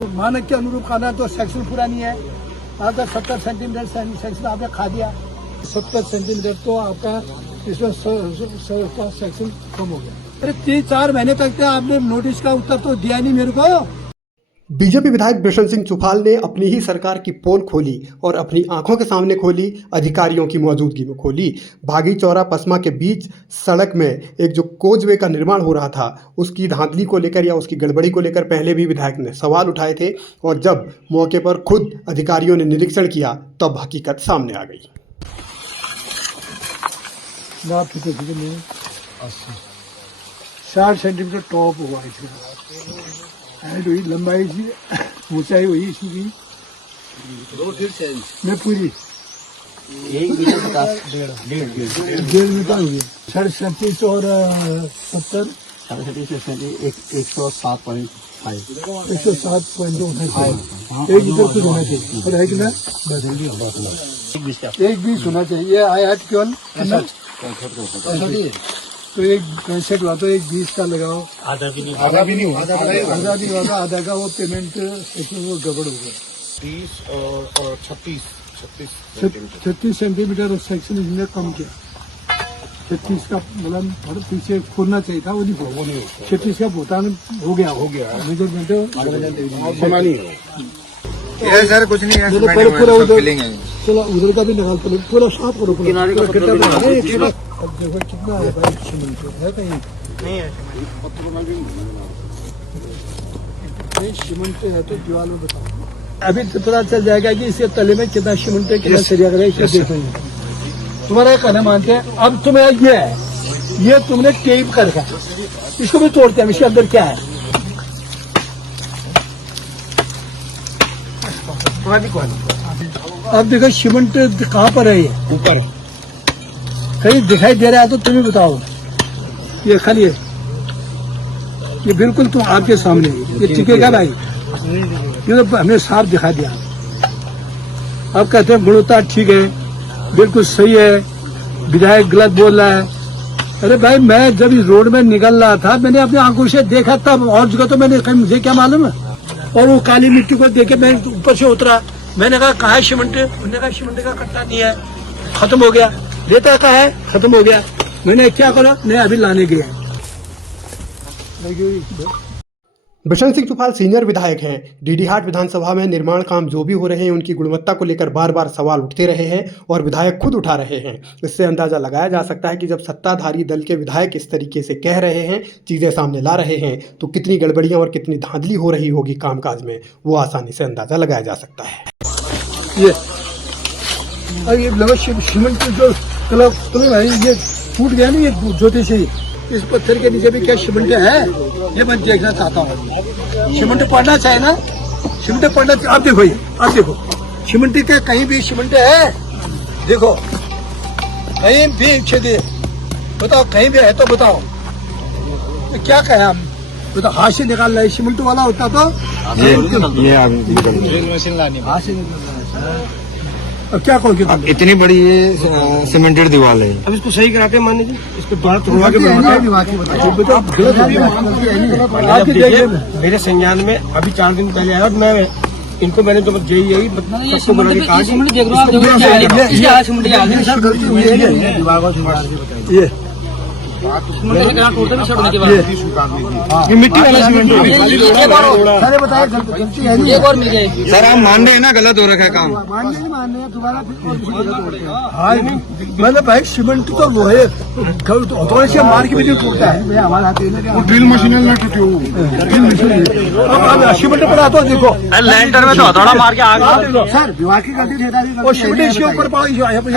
मानक के अनुरूप खाना तो सेक्शन पूरा नहीं है। अगर 70 सेंटीमीटर सेक्शन आपने खा दिया, 70 सेंटीमीटर तो आपका इसमें सेक्शन कम हो गया। अरे 3-4 महीने तक आपने नोटिस का उत्तर तो दिया नहीं मेरे को। बीजेपी विधायक बिशन सिंह चुफाल ने अपनी ही सरकार की पोल खोली और अपनी आंखों के सामने खोली, अधिकारियों की मौजूदगी में खोली। भागी चौरा पसमा के बीच सड़क में एक जो कोजवे का निर्माण हो रहा था, उसकी धांधली को लेकर या उसकी गड़बड़ी को लेकर पहले भी विधायक ने सवाल उठाए थे और जब मौके पर खुद अधिकारियों ने निरीक्षण किया तब हकीकत सामने आ गई। 60 सेंटीमीटर टॉप हुआ इसमें, हाइट हुई, लंबाई की ऊंचाई हुई इसकी 2 सेंच में पूरी 1 मीटर 1.5 मीटर हुई। 37 और 70 107.5 107.2 1 मीटर कुछ होना चाहिए और हाइट में 1.20 होना चाहिए। ये हाइट केवल तो 1.65 हुआ तो 1.20 का लगाओ, आधा भी नहीं होगा, आधा का वो पेमेंट सेक्शन वो गड़बड़ हो गया। 30 और 36 सेंटीमीटर सेक्शन इसने कम किया। 36 का मतलब थोड़ा पीछे खोलना चाहिए था, वो नहीं खोला। 36 का भुगतान हो गया मेजरमेंट सर कुछ नहीं है, पूरा उधर चलो उधर का भी निकाल पूरा साफ करो, किनारे का। अब देखो कितना है भाई, सीमेंट है कहीं नहीं है। सीमेंट है तो दीवार में बताओ, अभी तो पता चल जाएगा कि इसके तले में कितना सीमेंट है, कितना सरिया है, इसे देखो। तुम्हारा कहना मानते हैं। अब तुम्हें ये तुमने टेप कर रखा, इसको भी तोड़ते हैं। इसके अंदर क्या है अब देखो सीमेंट कहाँ पर है, ये ऊपर कहीं दिखाई दे रहा है तो तुम्हें बताओ। ये खाली है, ये बिल्कुल तुम आपके सामने, ये टिकेगा भाई, ये तो हमने साफ दिखा दिया। अब कहते हैं गुणवत्ता ठीक है, बिल्कुल सही है, विधायक गलत बोल रहा है। अरे भाई मैं जब इस रोड में निकल रहा था मैंने अपनी आंखों से देखा, तब और जगह तो मैंने मुझे क्या मालूम है। और वो काली मिट्टी को देखे मैं ऊपर से उतरा, मैंने कहा कहाँ है सीमेंट, उन्होंने कहा सीमेंट का कट्टा नहीं है, खत्म हो गया। लेता का है, खत्म हो गया। मैंने क्या करा, मैं अभी लाने गया। बिशन सिंह चुफाल सीनियर विधायक हैं। डीडीहाट विधानसभा में निर्माण काम जो भी हो रहे हैं उनकी गुणवत्ता को लेकर बार बार सवाल उठते रहे हैं और विधायक खुद उठा रहे हैं। इससे अंदाजा लगाया जा सकता है कि जब सत्ताधारी दल के विधायक इस तरीके से कह रहे हैं, चीज़ें सामने ला रहे हैं, तो कितनी गड़बड़ियां और कितनी धांधली हो रही होगी कामकाज में, वो आसानी से अंदाजा लगाया जा सकता है। ये सीमेंट जो भाई ये टूट गया ना, ये ज्योति से इस पत्थर के नीचे भी क्या सीमेंट है, ये मैं देखना चाहता हूँ। सीमेंट पड़ना चाहिए ना, सीमेंट पड़ना चाहिए। आप देखो, आप देखो सीमेंट का कहीं भी सीमेंट है, देखो कहीं भी छेदे, बताओ कहीं भी है तो बताओ। तो क्या कहें हम, तो हाथ से निकाल रहे, सीमेंट वाला होता तो हाथ से निकाल। अब क्या कहोगे, इतनी बड़ी ये सीमेंटेड दीवार है। अब इसको सही कराते हैं, मान लीजिए इसको मेरे संज्ञान में अभी 4 दिन पहले आया और मैं इनको मैंने तो यही ये मिट्टी वाला सीमेंट सर, आप मान रहे हैं ना गलत हो रखा है काम। मतलब भाई सीमेंट तो वो है, थोड़े से मार के भी टूटता है, वो ड्रिल मशीन ना टूटे अब सीमेंट पड़ा तो देखो लैंटर में तो हथौड़ा मार के आगे सर विभाग की गलती, और सीमेंट इसके ऊपर पड़ा,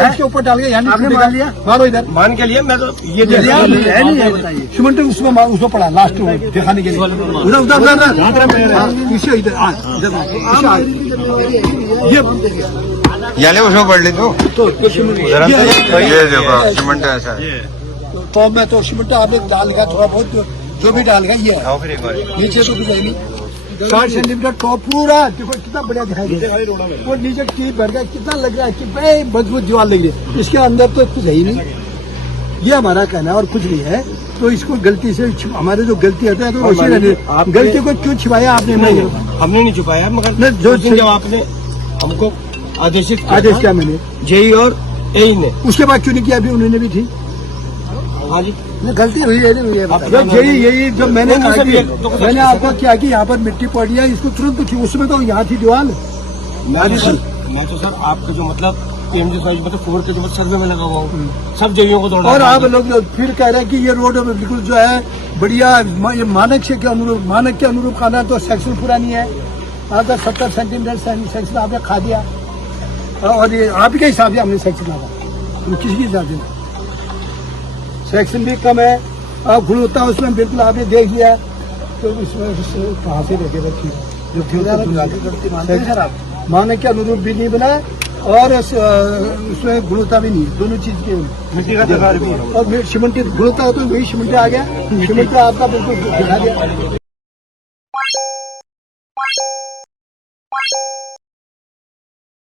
इसके ऊपर डाल के मार लिया, मारो इधर मान के लिए मैं तो ये सीमेंट उसमें पड़ा लास्ट में दिखाने के लिए। उधर पीछे इधर याले उसमें पड़ ली तो ये देखो सीमेंट ऐसा है। तो मैं तो सीमेंट आपने डाल गया, थोड़ा बहुत जो भी डाल गया ये नीचे तो कुछ नहीं। 60 सेंटीमीटर टॉप पूरा देखो कितना बढ़िया दिखाई दे रहा है। वो नीचे टीप भर गया, कितना लग रहा है कि भाई मजबूत दीवार लग रही है, इसके अंदर तो कुछ है ही नहीं। ये हमारा कहना है और कुछ नहीं है। तो इसको गलती से हमारे जो गलती होता है तो वैसे रहने, गलती को क्यों छिपाया आपने? नहीं, हमने नहीं छुपाया, मगर जो जब आपने हमको आदेशित किया आदेश था, किया मैंने, जेई और एई ने, उसके बाद क्यों नहीं किया? अभी उन्होंने भी थी, हाँ जी, गलती हुई है नहीं हुई है? यही जब मैंने कहा कि मैंने आपको क्या कि यहाँ पर मिट्टी पड़ी है, इसको तुरंत थी, उसमें तो यहाँ थी दीवार। मैं तो सर आपका जो मतलब PMJ साइज मतलब 4 के जो सर्वे में लगा हुआ हूँ, सब जगहों को तोड़ा। और आप लोग फिर कह रहे हैं कि ये रोड बिल्कुल जो है बढ़िया, ये मानक के अनुरूप खाना, तो सेक्शन पूरा नहीं है। आपका 70 सेंटीमीटर सेक्शन आपने खा दिया, और ये आप ही के हिसाब से हमने सेक्शन लगा, किसी के हिसाब से सेक्शन भी कम है। आप गुणवत्ता उसमें बिल्कुल आपने देख लिया, तो इसमें कहाँ से देखे जो मानक के अनुरूप भी नहीं बना, और उसमें गुणवत्ता भी नहीं, दोनों चीज के मिट्टी का प्रकार भी है। और सीमेंट गुणवत्ता तो वही सीमेंट आ गया, सीमेंट आपका बिल्कुल दिखा दिया।